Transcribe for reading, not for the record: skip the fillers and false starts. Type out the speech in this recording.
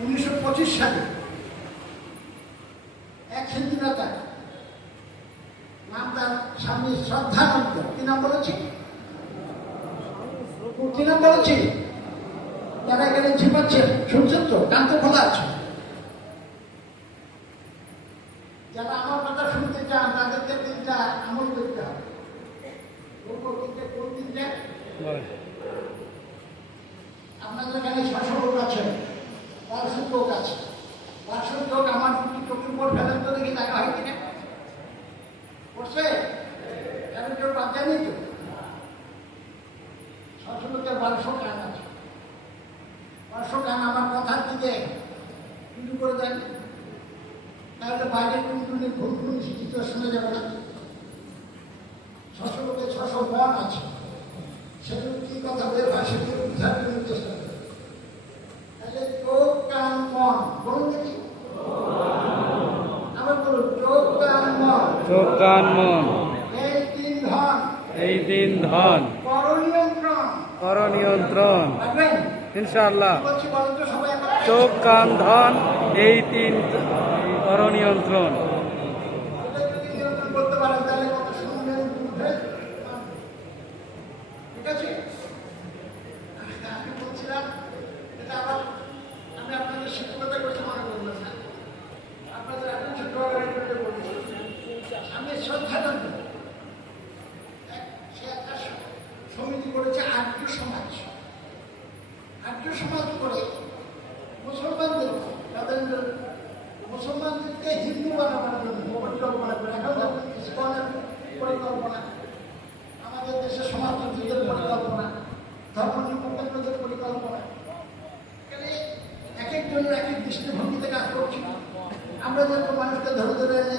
1925 সালে এক হিন্দু নেতা, নাম তার স্বামী শ্রদ্ধানন্দ। কি নাম বলেছি? কি নাম বলেছি? যারা এখানে ঝিমাচ্ছেন শুনছেন তো? কান তো খোলা আছে। যারা আমার কথা শুনতে চান তাদেরকে 3টা আমল করতে হবে। কোন 3টা? আপনাদের এখানে 600 লোক আছেন, 1200 লোক আছে। 1200 লোক আমার চোখের উপর ফেলেন তো দেখি দেখা হয় কিনা? করছে? কেন কেউ বাদ যায়নি তো? 600 লোকের 1200 কান আছে। 1200 কান আমার কথার দিকে শুরু করে দেন, তাহলে বাইরে টুনটুনি ঘুরঘুরি চিত্র শুনে যাবে না। 600 লোকের 600 মন আছে, সেগুলো কি কথা বের হয় সেগুলো উদ্ধার করার চেষ্টা করে। তাহলে চোখ কান মন বলুন দেখি, আবার বলুন চোখ কান মন। চোখ কান মন এই 3 ধন, এই 3 ধন করনিয়ন্ত্রণ, করনিয়ন্ত্রণ রাখবেন ইনশাআল্লাহ। বলছি, বলেন তো সবাই একবার। চোখ কান ধন এই 3 করনিয়ন্ত্রণ। এটা যদি নিয়ন্ত্রণ করতে পারেন তাহলে কত শুনবেন, বুঝবেন। ঠিক আছে? আমি বলছিলাম এটা আবার আমি আপনাদের শিক্ষকতা করতে মনে করলাম না, আপনাদের এখন ছোটবেলায় করতে বলছি। আমি শ্রদ্ধানন্দ সে একটা সমিতি করেছে আর্য সমাজ। আর্য সমাজ করে মুসলমানদের তাদের মুসলমানদেরকে হিন্দু বানানোর জন্য পরিকল্পনা করে। এখন যখন ইসকনের পরিকল্পনা, আমাদের দেশের সমাজতন্ত্রীদের পরিকল্পনা, ধর্মনিরপেক্ষদের পরিকল্পনা, এখানে এক একজনের এক এক দৃষ্টিভঙ্গিতে কাজ করছি। আমরা যত মানুষকে ধরে ধরে এনে